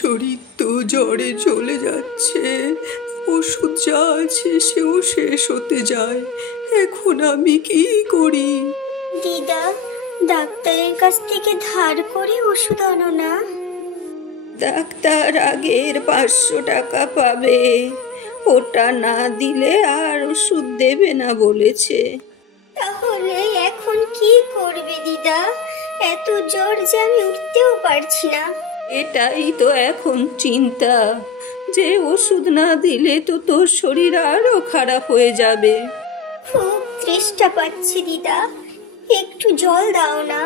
শরীর তো জ্বরে চলে যাচ্ছে, ওষুধ যা আছে সেও শেষ হতে যায়। এখন আমি কি করি? দিদা, ডাক্তারের কাছ থেকে ধার করে ওষুধ আনো না। ডাক্তার আগের 500 টাকা পাবে, ওটা না দিলে আর ওষুধ দেবে না বলেছে। তাহলে এখন কি করবে দিদা? এত জ্বর যে আমি উঠতেও পারছি না। এটাই তো এখন চিন্তা, যে ওষুধ না দিলে তো তোর শরীর আরো খারাপ হয়ে যাবে। খুব তৃষ্ণা পাচ্ছি দিদা, একটু জল দাও না।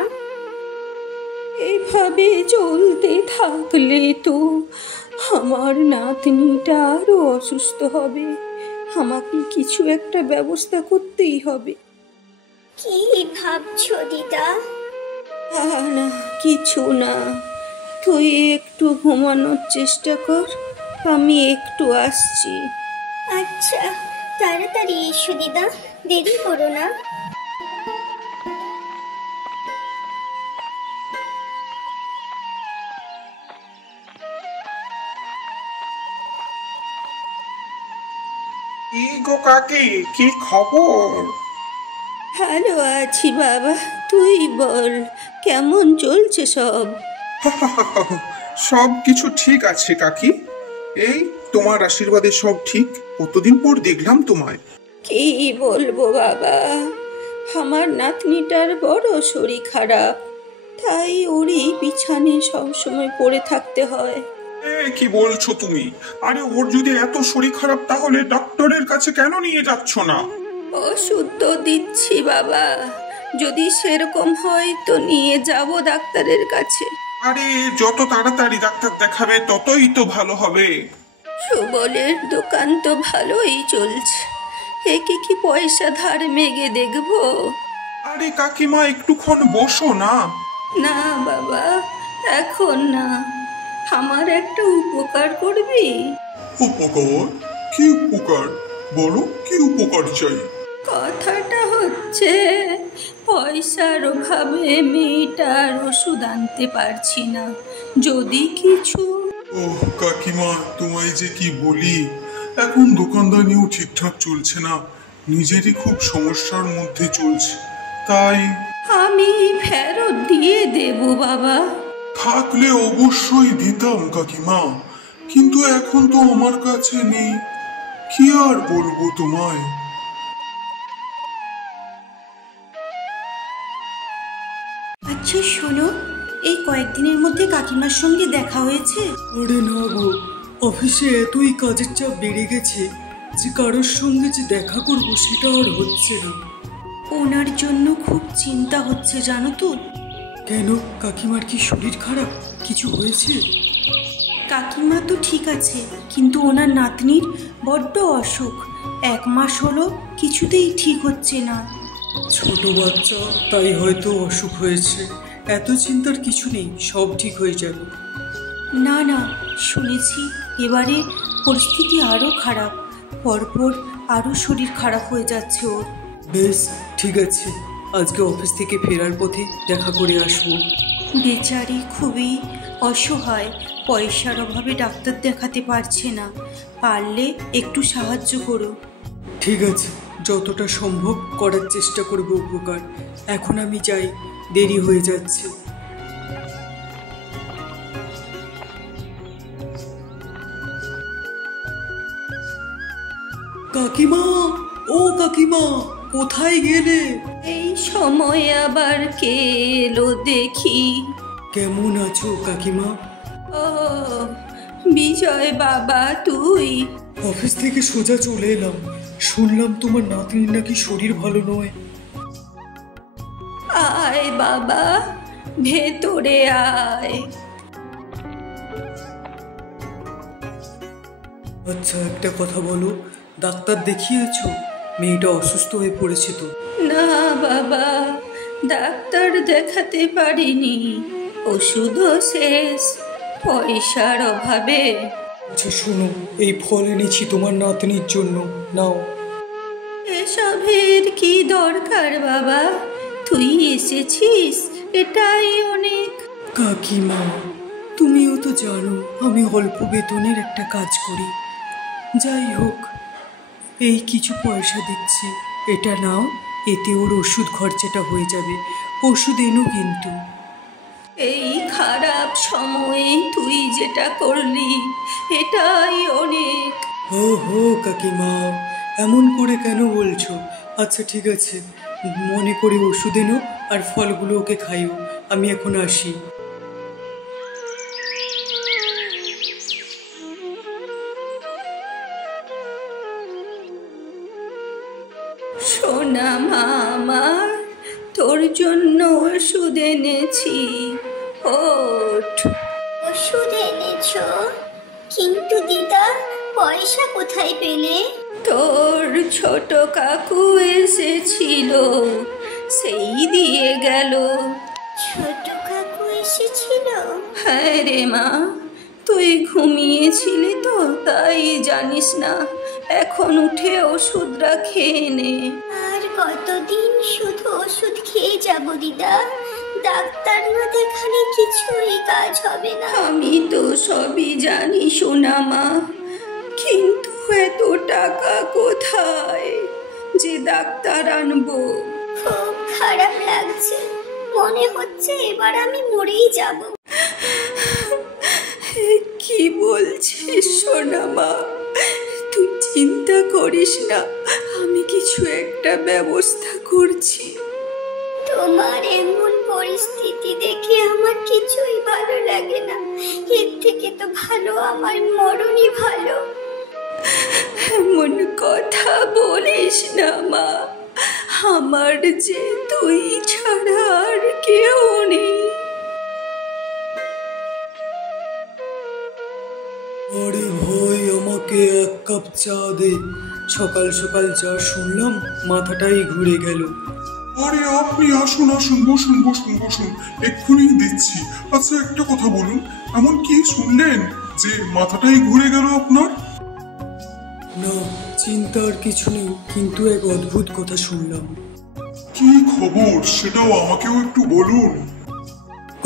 এভাবে চলতে থাকলে তো আমার নাতনিটা আরো অসুস্থ হবে। আমাকে কিছু একটা ব্যবস্থা করতেই হবে। কি ভাবছো দিদা? না, কিছু না, তুই একটু ঘুমানোর চেষ্টা কর, আমি একটু আসছি। আচ্ছা, তাড়াতাড়ি এসো দিদা, দেরি করো না। কি গো কাকি, কি খবর? ভালো আছি বাবা, তুই বল, কেমন চলছে সব? সব কিছু ঠিক আছে কাকি, এই তোমার আশীর্বাদে সব ঠিক। কতদিন পর দেখলাম তোমায়। কি বলবো বাবা, আমার নাতনিটার বড় শরীর খারাপ, তাই ওরই বিছানে সবসময় পড়ে থাকতে হয়। কি বলছো তুমি? আরে ওর যদি এত শরীর খারাপ তাহলে ডক্টরের কাছে কেন নিয়ে যাচ্ছ না? ওষুধ তো দিচ্ছি বাবা, যদি সেরকম হয় তো নিয়ে যাব ডাক্তারের কাছে। আরে যত তাড়াতাড়ি ডাক্তার দেখাবে ততই তো ভালো হবে। সুবলের দোকান তো ভালোই চলছে, একে কি পয়সা ধার মেগে দেখবো? আরে কাকিমা একটুক্ষণ বসো না। না বাবা, এখন না, আমার একটা উপকার করবি? উপকার? কি উপকার বলো, কি উপকার চাই? কথাটা হচ্ছে, পয়সার অভাবে মেয়েটার ওষুধ আনতে পারছি না, যদি কিছু। ওহ কাকিমা, তোমায় যে কি বলি, এখন দোকানদানিও ঠিকঠাক চলছে না, নিজেরই খুব সমস্যার মধ্যে চলছে, তাই। আমি ফেরত দিয়ে দেব বাবা। থাকলে অবশ্যই দিতাম কাকিমা, কিন্তু এখন তো আমার কাছে নেই, কি আর বলবো তোমায়। আচ্ছা শোনো, এই কয়েকদিনের মধ্যে কাকিমার সঙ্গে দেখা হয়েছে? আরে না গো, অফিসে এতই কাজের চাপ বেড়ে গেছে যে কারোর সঙ্গে যে দেখা করব সেটা আর হচ্ছে না। ওনার জন্য খুব চিন্তা হচ্ছে জানো তো। কেন, কাকিমার কি শরীর খারাপ? কিছু হয়েছে? কাকিমা তো ঠিক আছে, কিন্তু ওনার নাতনির বড্ড অসুখ, 1 মাস হলো কিছুতেই ঠিক হচ্ছে না। ছোট বাচ্চা, তাই হয়তো অসুখ হয়েছে। এত চিন্তার কিছু নেই, সব ঠিক হয়ে যাবে। না না, শুনেছি এবারে পরিস্থিতি আরও খারাপ, পরপর আরও শরীর খারাপ হয়ে যাচ্ছে ওর। বেশ ঠিক আছে, আজকে অফিস থেকে ফেরার পথে দেখা করে আসবো। বেচারি খুবই অসহায়, পয়সার অভাবে ডাক্তার দেখাতে পারছে না, পারলে একটু সাহায্য করো। ঠিক আছে, যতটা সম্ভব করার চেষ্টা করব উপকার। এখন আমি যাই, দেরি হয়ে যাচ্ছে। কাকিমা, ও কাকিমা, কোথায় গেলে? এই সময় আবার কে এলো দেখি। কেমন আছো কাকিমা? ও বিজয় বাবা, তুই? অফিস থেকে সোজা চলে এলাম, শুনলাম তোমার নাতনির নাকি শরীর ভালো নয়। আয় বাবা, ভেতরে আয়। আচ্ছা একটা কথা বলো, ডাক্তার দেখিয়েছো? মেয়েটা অসুস্থ হয়ে পড়েছে তো? না বাবা, ডাক্তার দেখাতে পারিনি, ওষুধও শেষ, পয়সার অভাবে। আচ্ছা শোনো, এই ফল এনেছি তোমার নাতনির জন্য, নাও। এসবের কি দরকার বাবা, তুই এসেছিস, এটাই অনেক। কাকিমা, তুমিও তো জানো আমি অল্প বেতনের একটা কাজ করি। যাই হোক, এই কিছু পয়সা দিচ্ছি, এটা নাও, এতে ওর ওষুধ খরচাটা হয়ে যাবে। ওষুধ এনো কিন্তু। এই খারাপ সময়ে তুই যেটা করলি এটাই অনেক। ও হো কাকিমা, এমন করে কেন বলছো? আচ্ছা ঠিক আছে, মনে করে ওষুধ এনো আর ফলগুলো ওকে খাইও। আমি এখন আসি। সোনা মা আমার, তোর জন্য ওষুধ এনেছি, ওঠ। ওষুধ এনেছো? কিন্তু দিদা, পয়সা কোথায় পেলে? তোর ছোট কাকু এসেছিল, সেই দিয়ে গেল। ছোট কাকু এসেছিল? হ্যাঁ রে মা, তুই ঘুমিয়েছিলি তো তাই জানিস না। এখন উঠে ওষুধটা খেয়ে নে। আর কতদিন শুধু ওষুধ খেয়ে যাব দিদা? ডাক্তার না দেখালে কিছুই কাজ হবে না। আমি তো সবই জানি সোনা মা, কিন্তু এত টাকা কোথায় যে ডাক্তার আনবো? খুব খারাপ লাগছে, মনে হচ্ছে এবার আমি মরেই যাব। কি বলছিস সোনা মা? তুই চিন্তা করিস না, আমি কিছু একটা ব্যবস্থা করছি। তোমার এমন পরিস্থিতি দেখে আমার কিছুই ভালো লাগে না। এর থেকে তো ভালো আমার মরণই ভালো। এমন কথা বলিস না মা, আমার যে তুই ছাড়া আর কেউ নেই। আরে ভাই, আমাকে এক কাপ চা দে। সকাল সকাল যা শুনলাম মাথাটাই ঘুরে গেল। আরে আপনি আসুন আসুন, বসুন বসুন বসুন, এক্ষুনি দিচ্ছি। আচ্ছা একটা কথা বলুন, এমন কি শুনলেন যে মাথাটাই ঘুরে গেল আপনার? না, চিন্তার কিছু নেই, কিন্তু এক অদ্ভুত কথা শুনলাম। কি খবর সেটাও আমাকেও একটু বলুন।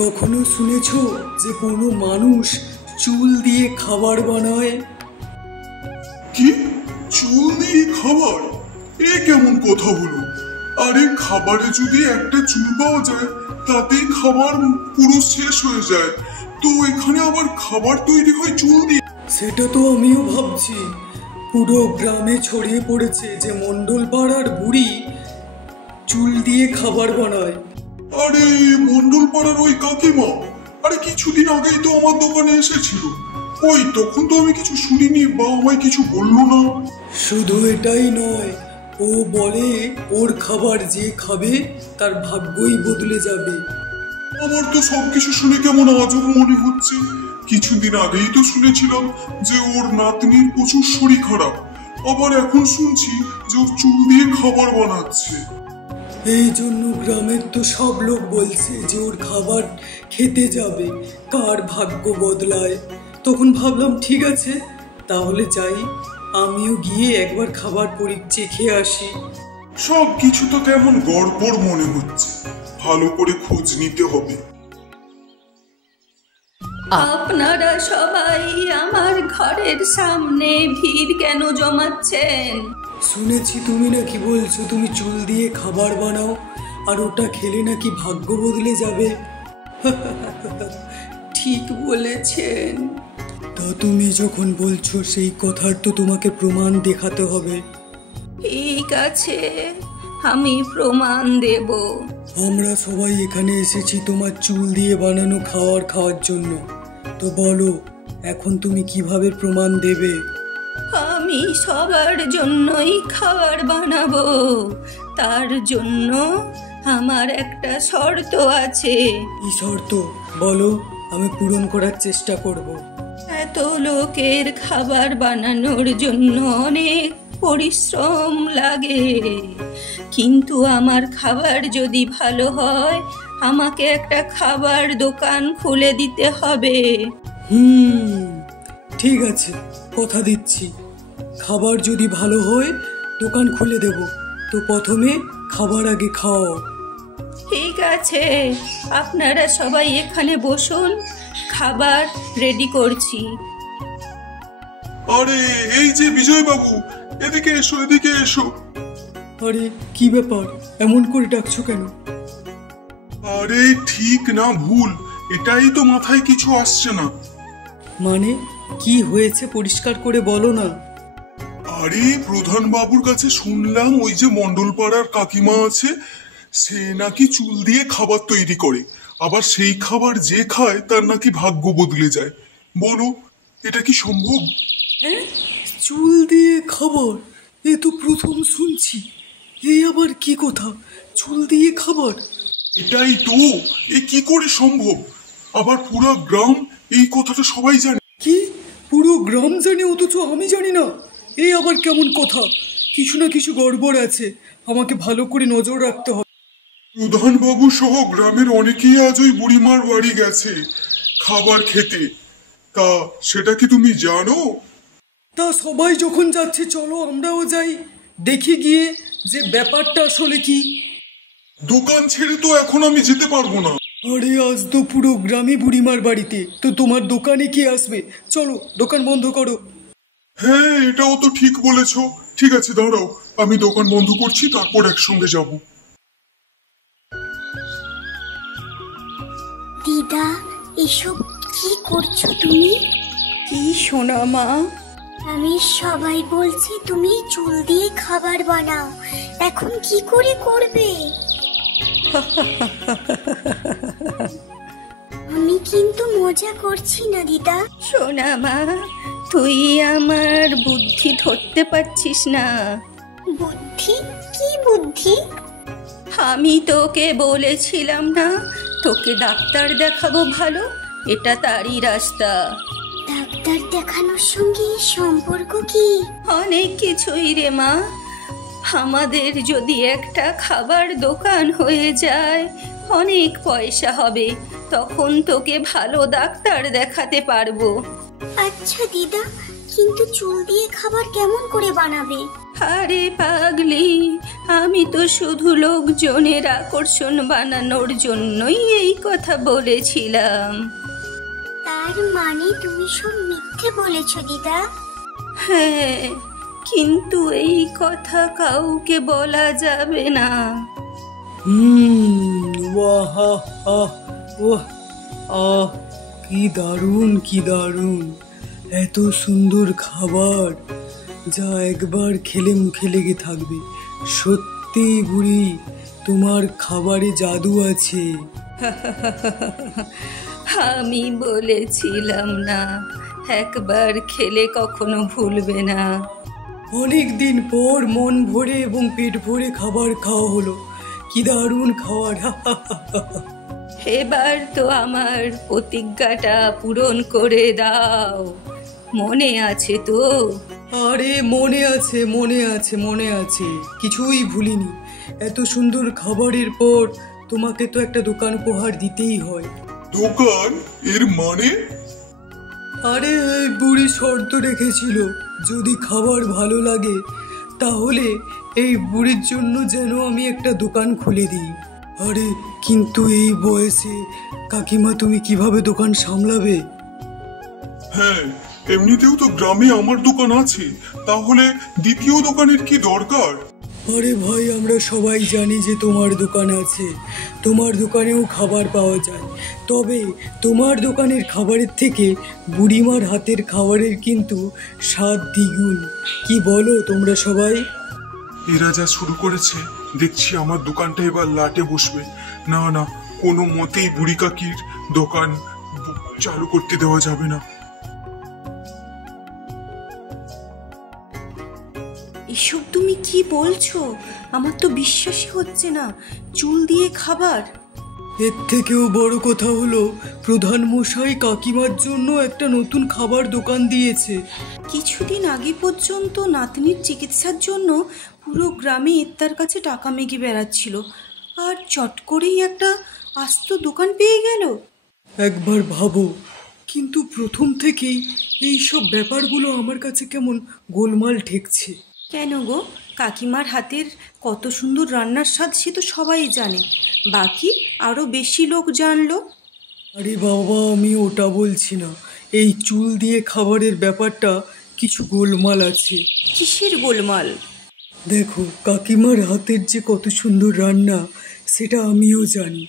কখনো শুনেছো যে কোনো মানুষ চুল দিয়ে খাবার বানায়? কি, চুল দিয়ে খাবার? এ কেমন কথা হলো? আরে খাবারে যদি একটা চুল পাওয়া যায় তাতেই খাবার পুরো শেষ হয়ে যায়, তো এখানে আবার খাবার তৈরি হয় চুল দিয়ে? সেটা তো আমিও ভাবছি। পুরো গ্রামে ছড়িয়ে পড়েছে যে মণ্ডল পাড়ার বুড়ি চুল দিয়ে খাবার বানায়। আরে মন্ডল পাড়ার ওই কাকিমা, আরে কিছুদিন আগেই তো আমার দোকানে এসেছিল। ওই তখন তো আমি কিছু শুনিনি বা আমায় কিছু বললো না। শুধু এটাই নয়, ও বলে ওর খাবার যে খাবে তার ভাগ্যই বদলে যাবে। আমার তো সবকিছু শুনে কেমন আজব মনে হচ্ছে। কিছুদিন আগেই তো শুনেছিলাম যে ওর নাতনির প্রচুর শরীর খারাপ, আবার এখন শুনছি যে ওর চুল দিয়ে খাবার বানাচ্ছে। এই জন্য গ্রামের তো সব লোক বলছে যে ওর খাবার খেতে যাবে, কার ভাগ্য বদলায়। তখন ভাবলাম ঠিক আছে, তাহলে যাই, আমিও গিয়ে একবার খাবার চেখে আসি। সব কিছু তো কেমন গড়বড় মনে হচ্ছে, ভালো করে খোঁজ নিতে হবে। আপনারা সবাই আমার ঘরের সামনে ভিড় কেন জমাচ্ছেন? শুনেছি তুমি নাকি বলছো তুমি চুল দিয়ে খাবার বানাও, আর ওটা খেলে নাকি ভাগ্য বদলে যাবে। ঠিক বলেছেন। তা তুমি যখন বলছো সেই কথার তো তোমাকে প্রমাণ দেখাতে হবে। ঠিক আছে, আমি প্রমাণ দেব। আমরা সবাই এখানে এসেছি তোমার চুল দিয়ে বানানো খাওয়ার জন্য। তো বলো, এখন তুমি কিভাবে প্রমাণ দেবে? আমি সবার জন্যই খাবার বানাবো, তার জন্য আমার একটা শর্ত আছে। কি শর্ত বলো, আমি পূরণ করার চেষ্টা করব। এত লোকের খাবার বানানোর জন্য অনেক পরিশ্রম লাগে, কিন্তু আমার খাবার যদি ভালো হয় আমাকে একটা খাবার দোকান খুলে দিতে হবে। ঠিক আছে, কথা দিচ্ছি, খাবার যদি ভালো হয় দোকান খুলে দেব। তো প্রথমে খাবার আগে খাও। ঠিক আছে, আপনারা সবাই এখানে বসুন, খাবার রেডি করছি। আরে এই যে বিজয় বাবু, এদিকে এসো, এদিকে এসো। আরে কি ব্যাপার, এমন করে ডাকছো কেন? আরে ঠিক না ভুল, এটাই তো মাথায় কিছু আসছে না। মানে কি হয়েছে পরিষ্কার করে বলো না। আরে প্রধান বাবুর কাছে শুনলাম ওই যে মন্ডল পাড়ার কাকিমা আছে, সে নাকি চুল দিয়ে খাবার তৈরি করে, আবার সেই খাবার যে খায় তার নাকি ভাগ্য বদলে যায়। বলো এটা কি সম্ভব? হ্যাঁ, চুল দিয়ে খাবার? এ তো প্রথম শুনছি। এই আবার কি কথা, চুল দিয়ে খাবার? এটাই তো, এ কি করে সম্ভব? আবার পুরো গ্রাম এই কথাটা সবাই জানে। কি পুরো গ্রাম জানে অথচ আমি জানি না? এই আবার কেমন কথা? কিছু না কিছু গড়বড় আছে, আমাকে ভালো করে নজর রাখতে হবে। প্রধান বাবু সহ গ্রামের অনেকেই আজ ওই বুড়িমার বাড়ি গেছে খাবার খেতে। তা সেটা কি তুমি জানো? তা সবাই যখন যাচ্ছে চলো আমরাও যাই, দেখি গিয়ে যে ব্যাপারটা আসলে কি। দোকান ছেড়ে তো এখন আমি যেতে পারবো না। আরে আজ তো পুরো গ্রামে বুড়িমার বাড়িতে, তো তোমার দোকানে কি আসবে? চলো দোকান বন্ধ করো। হ্যাঁ এটাও তো ঠিক বলেছো। ঠিক আছে দাঁড়াও, আমি দোকান বন্ধ করছি, তারপর একসঙ্গে যাব। দিদা, এসব কি করছো তুমি? কি সোনা মা? আমি সবাই বলছি তুমি চুল দিয়ে খাবার বানাও, এখন কি করে করবে? আমি কিন্তু মজা করছি না দিদা। সোনা মা, তুই আমার বুদ্ধি ধরতে পারছিস না। বুদ্ধি? কি বুদ্ধি? আমি তোকে বলেছিলাম না তোকে ডাক্তার দেখাবো ভালো, এটা তারই রাস্তা। ডাক্তার দেখানোর সঙ্গে সম্পর্ক কি? অনেক কিছুই রে মা। আমাদের যদি একটা খাবার দোকান হয়ে যায়, অনেক পয়সা হবে, তখন তোকে ভালো ডাক্তার দেখাতে পারবো। আচ্ছা দিদা, কিন্তু চুল দিয়ে খাবার কেমন করে বানাবে? আরে পাগলি, আমি তো শুধু লোকজনের আকর্ষণ বানানোর জন্যই এই কথা বলেছিলাম। তার মানে তুমি সব মিথ্যে বলেছো দিদা? হ্যাঁ, কিন্তু এই কথা কাউকে বলা যাবে না। ওয়াহ আহ ওয়াহ আহ, কি দারুণ কি দারুণ! এত সুন্দর খাবার, যা একবার খেলে মুখে লেগে থাকবে। সত্যি বুড়ি, তোমার খাবারে জাদু আছে। আমি বলেছিলাম না, একবার খেলে কখনো ভুলবে না। অনেক দিন পর মন ভরে এবং পেট ভরে খাবার খাওয়া হলো। কি দারুণ খাবার! এবার তো আমার প্রতিজ্ঞাটা পূরণ করে দাও, মনে আছে তো? আরে মনে আছে, মনে আছে, মনে আছে, কিছুই ভুলিনি। এত সুন্দর খাবারের পর তোমাকে তো একটা দোকান উপহার দিতেই হয়। দোকান? এর মানে? আরে এই বুড়ি শর্ত রেখেছিল, যদি খাবার ভালো লাগে তাহলে এই বুড়ির জন্য যেন আমি একটা দোকান খুলে দিই। আরে কিন্তু এই বয়সে কাকিমা তুমি কিভাবে দোকান সামলাবে? হ্যাঁ, এমনিতেও তো গ্রামে আমার দোকান আছে, তাহলে দ্বিতীয় দোকানের কি দরকার? আরে ভাই, আমরা সবাই জানি যে তোমার দোকান আছে, তোমার দোকানেও খাবার পাওয়া যায়, তবে তোমার দোকানের খাবারের থেকে বুড়িমার হাতের খাবারের কিন্তু স্বাদ দ্বিগুণ। কি বলো তোমরা সবাই? এরা যা শুরু করেছে, দেখছি আমার দোকানটা এবার লাটে বসবে। না না, কোনো মতেই বুড়ি কাকির দোকান চালু করতে দেওয়া যাবে না। এসব তুমি কি বলছো? আমার তো বিশ্বাসই হচ্ছে না, চুল দিয়ে খাবার। এর থেকেও বড় কথা হলো, প্রধান মশাই কাকিমার জন্য একটা নতুন খাবার দোকান দিয়েছে। কিছুদিন আগে পর্যন্ত নাতনির চিকিৎসার জন্য পুরো গ্রামে তার কাছে টাকা মেঘে বেড়াচ্ছিল, আর চট করেই একটা আস্ত দোকান পেয়ে গেল। একবার ভাবো, কিন্তু প্রথম থেকেই এই সব ব্যাপারগুলো আমার কাছে কেমন গোলমাল ঠেকছে। কেন গো? কাকিমার হাতের কত সুন্দর রান্নার স্বাদ সে তো সবাই জানে, বাকি আরো বেশি লোক জানলো। আরে বাবা, আমি ওটা বলছি না, এই চুল দিয়ে খাবারের ব্যাপারটা কিছু গোলমাল আছে। কিসের গোলমাল? দেখো, কাকিমার হাতের যে কত সুন্দর রান্না সেটা আমিও জানি,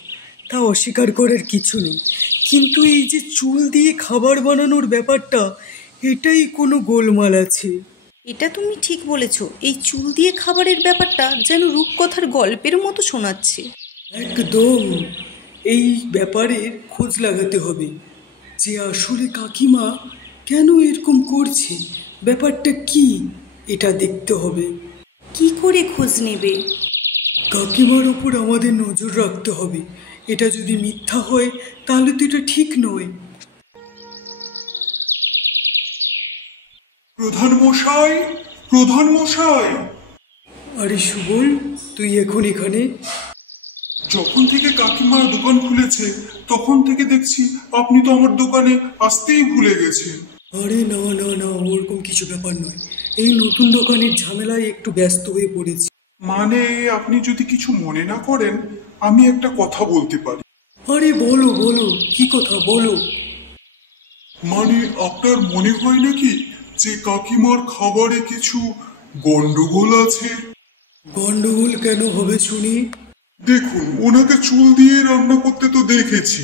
তা অস্বীকার করার কিছু নেই, কিন্তু এই যে চুল দিয়ে খাবার বানানোর ব্যাপারটা, এটাই কোনো গোলমাল আছে। এটা তুমি ঠিক বলেছ, এই চুল দিয়ে খাবারের ব্যাপারটা যেন রূপকথার গল্পের মতো শোনাচ্ছে। একদম, এই ব্যাপারে খোঁজ লাগাতে হবে যে আসলে কাকিমা কেন এরকম করছে, ব্যাপারটা কি, এটা দেখতে হবে। কি করে খোঁজ নেবে? কাকিমার ওপর আমাদের নজর রাখতে হবে, এটা যদি মিথ্যা হয় তাহলে তো এটা ঠিক নয়। প্রধান মশাই, প্রধান মশাই। আরে সুবল, তুই এখন এখানে? যখন থেকে কাকিমার দোকান খুলেছে তখন থেকে দেখছি আপনি তো আমার দোকানে আসতেই ভুলে গেছেন। আরে না না না, ওরকম কিছু ব্যাপার নয়, এই নতুন দোকানের ঝামেলায় একটু ব্যস্ত হয়ে পড়েছি। মানে আপনি যদি কিছু মনে না করেন, আমি একটা কথা বলতে পারি? আরে বলো বলো, কি কথা বলো। মানে আপনার মনে হয় নাকি যে কাকিমার খাবারে কিছু গন্ডগোল আছে? গন্ডগোল কেন হবে শুনি? দেখুন, ওনাকে চুল দিয়ে রান্না করতে তো দেখেছি,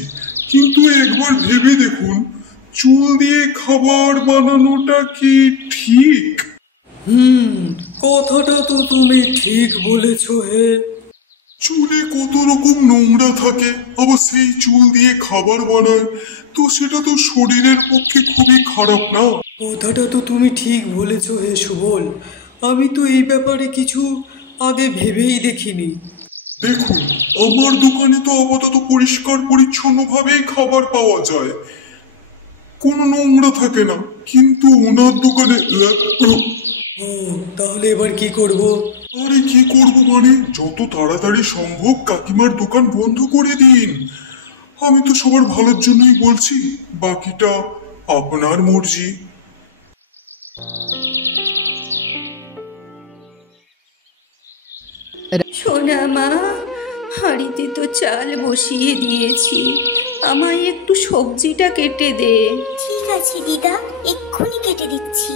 কিন্তু একবার ভেবে দেখুন, চুল দিয়ে খাবার বানানোটা কি ঠিক? কথাটা তো তুমি ঠিক বলেছ হে। চুলে কত রকম নোংরা থাকে, আবার সেই চুল দিয়ে খাবার বানায়, তো সেটা তো শরীরের পক্ষে খুবই খারাপ না? কথাটা তো তুমি ঠিক বলেছ হে সুবল, আমি তো এই ব্যাপারে কিছু আগে ভেবেই দেখিনি। দেখুন, আমার দোকানে তো আপাতত পরিষ্কার পরিচ্ছন্ন ভাবেই খাবার পাওয়া যায়, কোনো নোংরা থাকে না, কিন্তু ওনার দোকানে ও, তাহলে এবার কি করব? আরে কি করব মানে, যত তাড়াতাড়ি সম্ভব কাকিমার দোকান বন্ধ করে দিন। আমি তো সবার ভালোর জন্যই বলছি, বাকিটা আপনার মর্জি। সোনা মা, হাঁড়িতে তো চাল বসিয়ে দিয়েছি, আমায় একটু সবজিটা কেটে দে। ঠিক আছে দিদা, এক্ষুনি কেটে দিচ্ছি।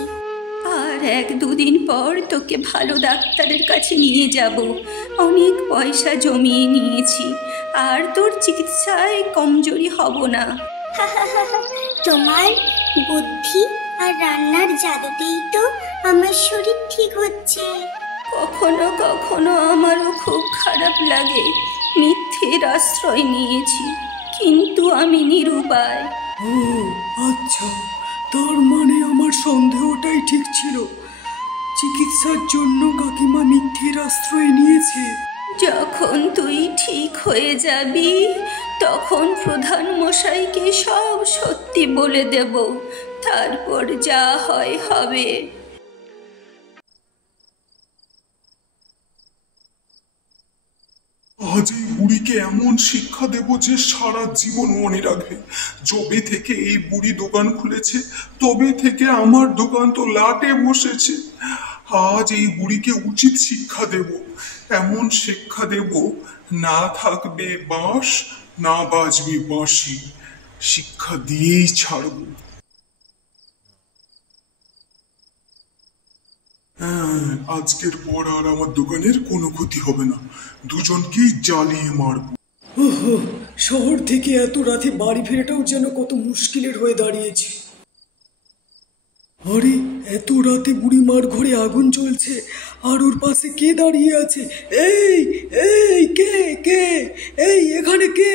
আর 1-2 দিন পর তোকে ভালো ডাক্তারের কাছে নিয়ে যাব, অনেক পয়সা জমিয়ে নিয়েছি, আর তোর চিকিৎসায় কমজোরি হব না। তোমার বুদ্ধি আর রান্নার জাদুতেই তো আমার শরীর ঠিক হচ্ছে। কখনো কখনো আমারও খুব খারাপ লাগে, মিথ্যের আশ্রয় নিয়েছি, কিন্তু আমি নিরুপায়। ও আচ্ছা, তার মানে আমার সন্দেহটাই ঠিক ছিল, চিকিৎসার জন্য কাকিমা মিথ্যের আশ্রয় নিয়েছে। যখন তুই ঠিক হয়ে যাবি তখন প্রধান মশাইকে সব সত্যি বলে দেব, তারপর যা হয় হবে। আজ এই বুড়িকে এমন শিক্ষা দেব যে সারা জীবন মনে রাখবে। যবে থেকে এই বুড়ি দোকান খুলেছে তবে থেকে আমার দোকান তো লাটে বসেছে। আজ এই বুড়িকে উচিত শিক্ষা দেব, এমন শিক্ষা দেব, না থাকবে বাঁশ, না বাজবে বাঁশি, শিক্ষা দিয়েই ছাড়ব। আজকের পর আর আমার দোকানের কোনো ক্ষতি হবে না, দুজনকেই জ্বালিয়ে মারব। শহর থেকে এত রাতে বাড়ি ফেরাটাও যেন কত মুশকিলের হয়ে দাঁড়িয়েছে। আরে এত রাতে বুড়িমার ঘরে আগুন জ্বলছে, আর ওর পাশে কে দাঁড়িয়ে আছে? এই এই কে কে, এই এখানে কে?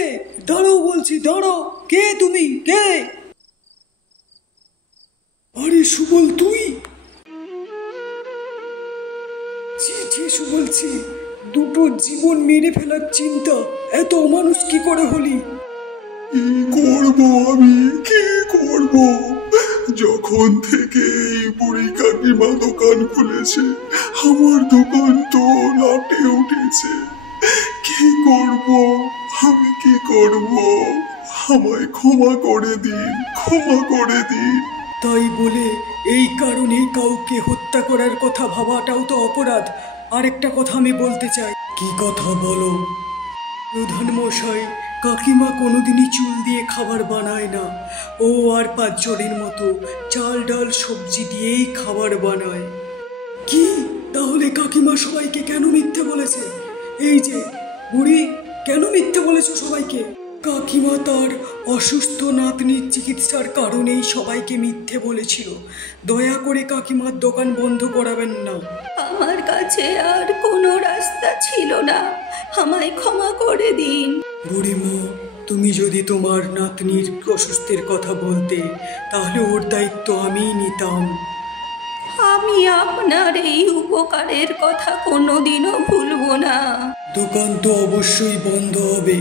দাঁড়াও বলছি, দাঁড়াও, কে তুমি, কে? আরে সুবল, তুই? ছি ছি সুবল, ছি, দুটো জীবন মেরে ফেলার চিন্তা, এত অমানুষ কি করে হলি? কি করব আমি, কি করব? যখন থেকে এই বুড়ি কাকিমা দোকান খুলেছে আমার দোকান তো লাটে উঠেছে। কি করব আমি, কি করব? আমায় ক্ষমা করে দিন, ক্ষমা করে দিন। তাই বলে এই কারণে কাউকে হত্যা করার কথা ভাবাটাও তো অপরাধ। আরেকটা কথা আমি বলতে চাই। কি কথা বলো? প্রধান মশাই কাকিমা কোনোদিনই চুল দিয়ে খাবার বানায় না। ও আর 5 জনের মতো চাল ডাল সবজি দিয়েই খাবার বানায়। কি তাহলে কাকিমা সবাইকে কেন মিথ্যে বলেছে? এই যে বুড়ি, কেন মিথ্যে বলেছো সবাইকে? কাকিমা তার অসুস্থ নাতনির চিকিৎসার কারণেই সবাইকে মিথ্যে বলেছিল। দয়া করে কাকিমার দোকান বন্ধ করাবেন না। আমার কাছে আর কোনো রাস্তা ছিল না, আমায় ক্ষমা করে দিন। বুড়িমা, তুমি যদি তোমার নাতনির অসুস্থের কথা বলতে, তাহলে ওর দায়িত্ব আমিই নিতাম। আমি আপনার এই উপকারের কথা কোনোদিনও ভুলবো না। দোকান তো অবশ্যই বন্ধ হবে,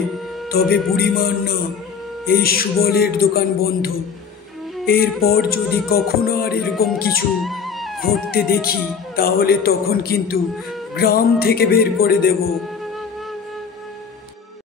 তবে বুড়িমার না, এই সুবলের দোকান বন্ধ। এরপর যদি কখনো আর এরকম কিছু ঘটতে দেখি, তাহলে তখন কিন্তু গ্রাম থেকে বের করে দেব।